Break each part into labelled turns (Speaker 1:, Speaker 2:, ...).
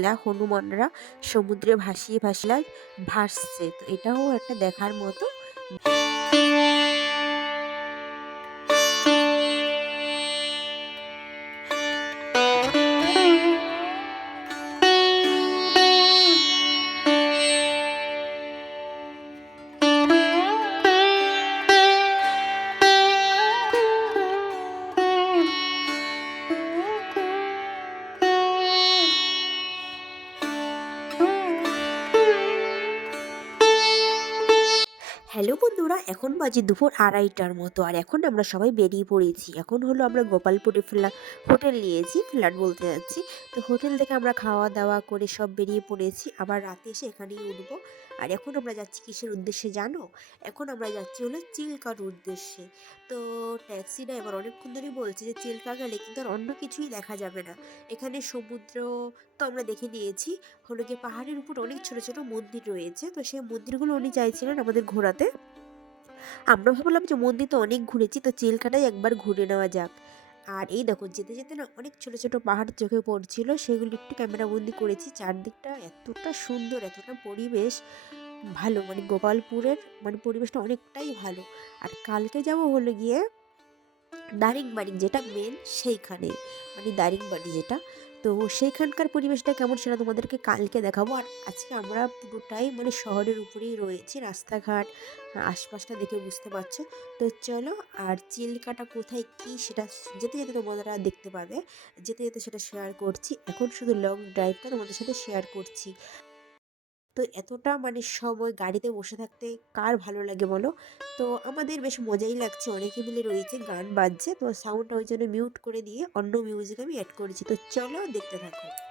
Speaker 1: শিলা হনুমানরা সমুদ্রে ভাসিয়ে ভাসিয়ে ভাসছে। তো এটাও একটা দেখার মতো। হ্যালো বন্ধুরা, এখন বাজে দুপুর আড়াইটার মতো আর এখন আমরা সবাই বেরিয়ে পড়েছি। এখন হলো আমরা গোপালপুরে ফ্ল্যাট হোটেল নিয়েছি, ফ্ল্যাট বলতে যাচ্ছি। তো হোটেল থেকে আমরা খাওয়া দাওয়া করে সব বেরিয়ে পড়েছি। আবার রাতে এসে এখানেই উঠবো। আর এখন আমরা যাচ্ছি কিসের উদ্দেশ্যে জানো? এখন আমরা যাচ্ছি হলো চিল্কার উদ্দেশ্যে। তো ট্যাক্সি ড্রাইভার অনেকক্ষণ ধরেই বলছে যে চিল্কা গেলে কিন্তু আর অন্য কিছুই দেখা যাবে না। এখানে সমুদ্র, তো আমরা দেখে নিয়েছি। হলো গিয়ে পাহাড়ের উপর অনেক ছোট ছোট মন্দির রয়েছে। তো সেই মন্দিরগুলো উনি চাইছিলেন আমাদের ঘোরাতে। আমরা ভাবলাম যে মন্দির তো অনেক ঘুরেছি, তো চিল্কাটাই একবার ঘুরে নেওয়া যাক। আর এই দেখো, যেতে যেতে না অনেক ছোট ছোট পাহাড় চোখে পড়ছিল। সেগুলো একটু ক্যামেরা বন্দি করেছি। চারদিকটা এতটা সুন্দর, এতটা পরিবেশ ভালো মানে গোপালপুরের মানে পরিবেশটা অনেকটাই ভালো। আর কালকে যাব হলো গিয়ে দারিংবাড়ি, যেটা মেন সেইখানে মানে দারিংবাড়ি যেটা। তো সেইখানকার পরিবেশটা কেমন সেটা তোমাদেরকে কালকে দেখাবো। আর আজকে আমরা পুরোটাই মানে শহরের উপরেই রয়েছি, রাস্তাঘাট আশপাশটা দেখে বুঝতে পারছ। তো চলো, আর চিল্কাটা কোথায় কি সেটা যেতে যেতে তোমরা দেখতে পাবে। যেতে যেতে সেটা শেয়ার করছি। এখন শুধু লং ড্রাইভটা তোমাদের সাথে শেয়ার করছি। তো এতটা মানে সময় গাড়িতে বসে থাকতে কার ভালো লাগে বলো? তো আমাদের বেশ মজাই লাগছে, অনেকে মিলে রয়েছে গান বাজছে, তো সাউন্ডটা ওই জন্য মিউট করে দিয়ে অন্য মিউজিক আমি অ্যাড করেছি। তো চলো দেখতে থাকো।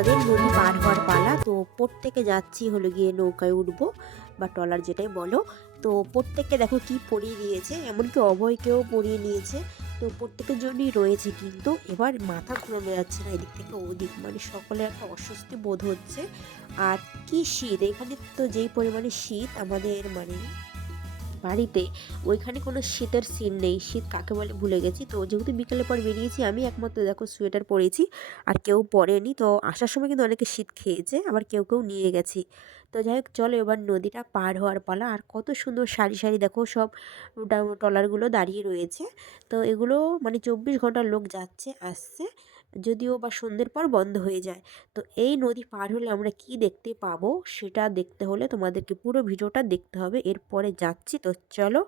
Speaker 1: আমাদের নদী পার হওয়ার পালা। তো প্রত্যেকে যাচ্ছি হলো গিয়ে নৌকায় উঠবো বা ট্রলার যেটাই বলো। তো প্রত্যেককে দেখো কি পরিয়ে নিয়েছে এমনকি অভয়কেও পরিয়ে নিয়েছে। তো প্রত্যেকের জন্যই রয়েছে কিন্তু এবার মাথা ঘুরানো যাচ্ছে না এদিক থেকে ওদিক। মানে সকলের একটা অস্বস্তি বোধ হচ্ছে। আর কি শীত? এখানে তো যেই পরিমাণে শীত আমাদের মানে বাড়িতে, ওইখানে কোনো শীতের সিন নেই। শীত কাকে বলে ভুলে গেছি। তো যেহেতু বিকেলে পর বেরিয়েছি, আমি একমাত্র দেখো সোয়েটার পরেছি, আর কেউ পরেনি। তো আসার সময় কিন্তু অনেকে শীত খেয়েছে, আবার কেউ কেউ নিয়ে গেছি। তো যাই হোক, চলো এবার নদীটা পার হওয়ার পালা। আর কত সুন্দর সারি সারি দেখো, সব ট্রলারগুলো দাঁড়িয়ে রয়েছে। তো এগুলো মানে চব্বিশ ঘণ্টার লোক যাচ্ছে, আসছে। যদিও বা সন্ধ্যের পর বন্ধ হয়ে যায়। তো এই নদী পার হলে আমরা কি দেখতে পাবো সেটা দেখতে হলে তোমাদেরকে পুরো ভিডিওটা দেখতে হবে। এরপরে যাচ্ছি। তো চলো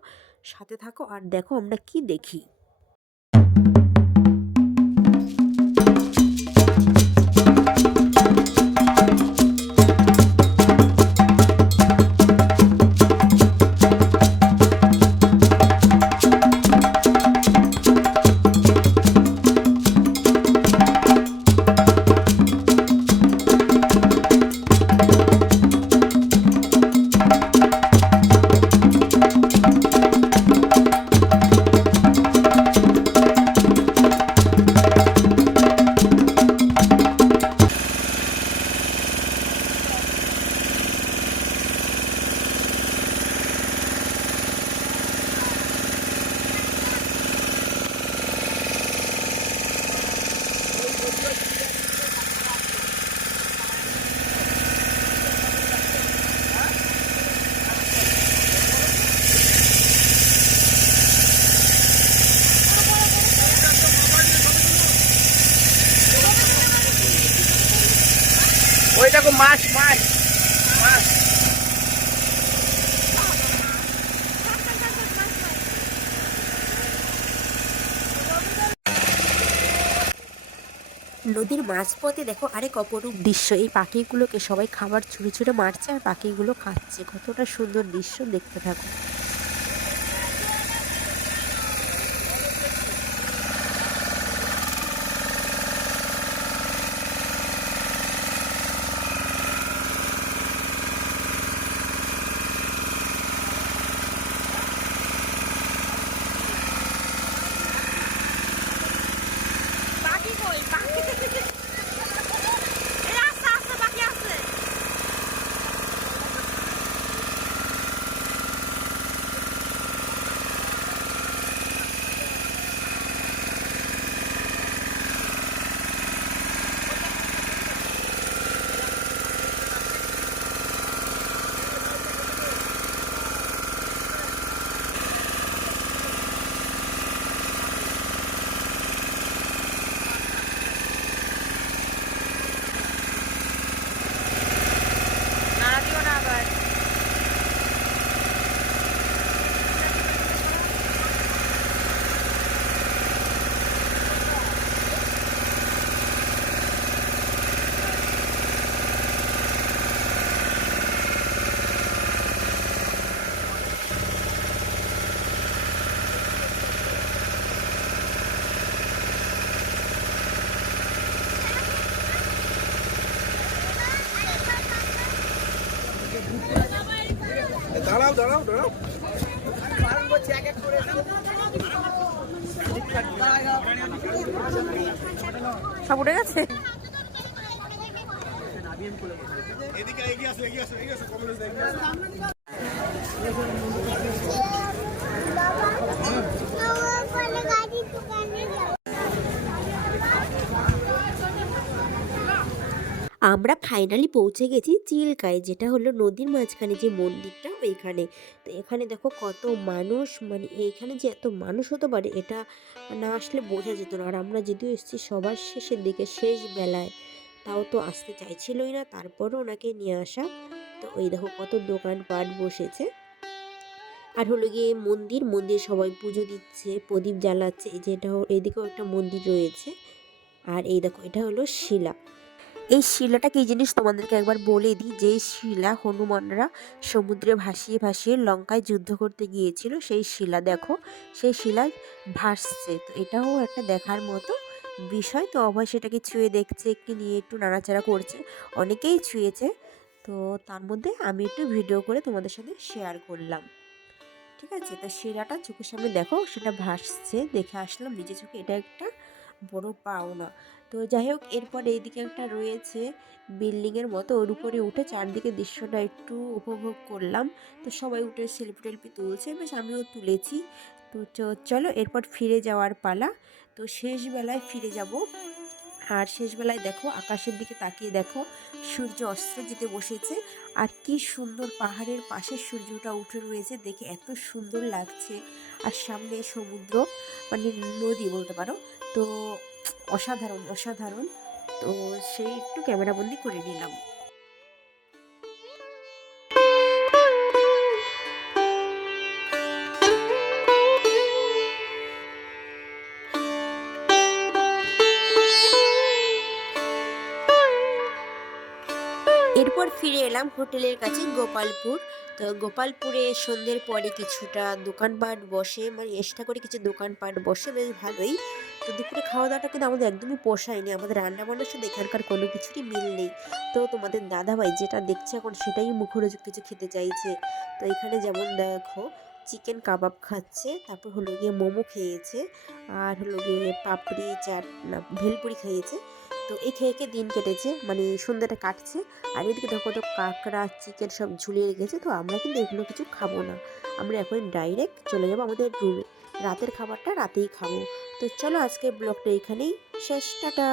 Speaker 1: সাথে থাকো আর দেখো আমরা কি দেখি।
Speaker 2: মাছ মাছ
Speaker 1: নদীর মাঝপথে দেখো আরেক অপরূপ দৃশ্য। এই পাখিগুলোকে সবাই খাবার ছুঁড়ে ছুঁড়ে মারছে আর পাখিগুলো খাচ্ছে। কতটা সুন্দর দৃশ্য দেখতে থাকো
Speaker 3: পাখি কই পাখি এই আস্তে আস্তে পাখি আছে নাড়া দিও না আবার
Speaker 2: দাঁড়াও দাঁড়াও দাঁড়াও।
Speaker 3: সব উঠে গেছে?
Speaker 2: এদিকে এগিয়ে আসো এগিয়ে আসো এগিয়ে আসো কমলেশ দা, এগিয়ে আসো।
Speaker 1: আমরা ফাইনালি পৌঁছে গেছি চিল্কায়, যেটা হলো নদীর মাঝখানে যে মন্দিরটা ওইখানে। তো এখানে দেখো কত মানুষ মানে এখানে যে এত মানুষ হতে পারে এটা না আসলে বোঝা যেত না। আর আমরা যদিও এসেছি সবার শেষের দিকে, শেষ বেলায়, তাও তো আসতে চাইছিলই না, তারপরও ওনাকে নিয়ে আসা। তো ওই দেখো কত দোকানপাট বসেছে। আর হলো গিয়ে মন্দির মন্দির সবাই পুজো দিচ্ছে, প্রদীপ জ্বালাচ্ছে, এই যে এটা এদিকেও একটা মন্দির রয়েছে। আর এই দেখো এটা হলো শিলা। এই শিলাটা কি জিনিস? তোমাদেরকে একবার বলে দিই। যে শিলা হনুমানরা সমুদ্রে ভাসিয়ে ভাসিয়ে লঙ্কায় যুদ্ধ করতে গিয়েছিল, সেই শিলা দেখো, সেই শিলা ভাসছে। তো এটাও একটা দেখার মতো বিষয়। তো অভয় সেটাকে ছুঁয়ে দেখছে, একটু নিয়ে একটু নাড়াচাড়া করছে, অনেকেই ছুঁয়েছে। তো তার মধ্যে আমি একটু ভিডিও করে তোমাদের সাথে শেয়ার করলাম। ঠিক আছে? তা শিলাটা চোখের সামনে দেখো, সেটা ভাসছে, দেখে আসলাম, নিজে চোখে এটা একটা বড় পাওনা তো যাই হোক, এরপর এইদিকে একটা রয়েছে বিল্ডিংয়ের মতো। ওর উপরে উঠে চারদিকে দৃশ্যটা একটু উপভোগ করলাম। তো সবাই উঠে সেলফি টেলফি তুলছে। বেশ, আমিও তুলেছি। তো চলো, এরপর ফিরে যাওয়ার পালা। তো শেষবেলায় ফিরে যাব। আর শেষবেলায় দেখো আকাশের দিকে তাকিয়ে দেখো সূর্য অস্ত্র যেতে বসেছে। আর কি সুন্দর পাহাড়ের পাশে সূর্যটা উঠে রয়েছে। দেখে এত সুন্দর লাগছে। আর সামনে সমুদ্র মানে নদী বলতে পারো। তো অসাধারণ অসাধারণ। তো সেই একটু ক্যামেরাবন্দি করে নিলাম। ফিরে এলাম হোটেলের কাছে, গোপালপুর। তো গোপালপুরে সন্ধ্যের পরে কিছুটা দোকানপাট বসে মানে এক্সট্রা করে কিছু দোকানপাট বসে, বেশ ভালোই। তো দুপুরে খাওয়া দাওয়াটা কিন্তু আমাদের একদমই পোষায়নি, আমাদের রান্না বান্নার সাথে এখানকার কোনো কিছুরই মিল নেই। তো তোমাদের দাদাভাই যেটা দেখছে এখন সেটাই মুখরোচক কিছু খেতে চাইছে। তো এখানে যেমন দেখো, চিকেন কাবাব খাচ্ছে, তারপর হলো গিয়ে মোমো খেয়েছে, আর হলো গিয়ে পাপড়ি, চাট ভেলপুরি খেয়েছে তো এই খেয়ে খেয়ে দিন কেটেছে। মানে সন্ধ্যাটা কাটছে। আর এদিকে দেখো তো কাঁকড়া, চিকেন সব ঝুলিয়ে রেখেছে। তো আমরা কিন্তু এগুলো কিছু খাব না। আমরা এখন ডাইরেক্ট চলে যাব আমাদের রুমে রাতের খাবারটা রাতেই খাব। তো চলো আজকে ব্লগটা এখানেই। শেষ, টাটা!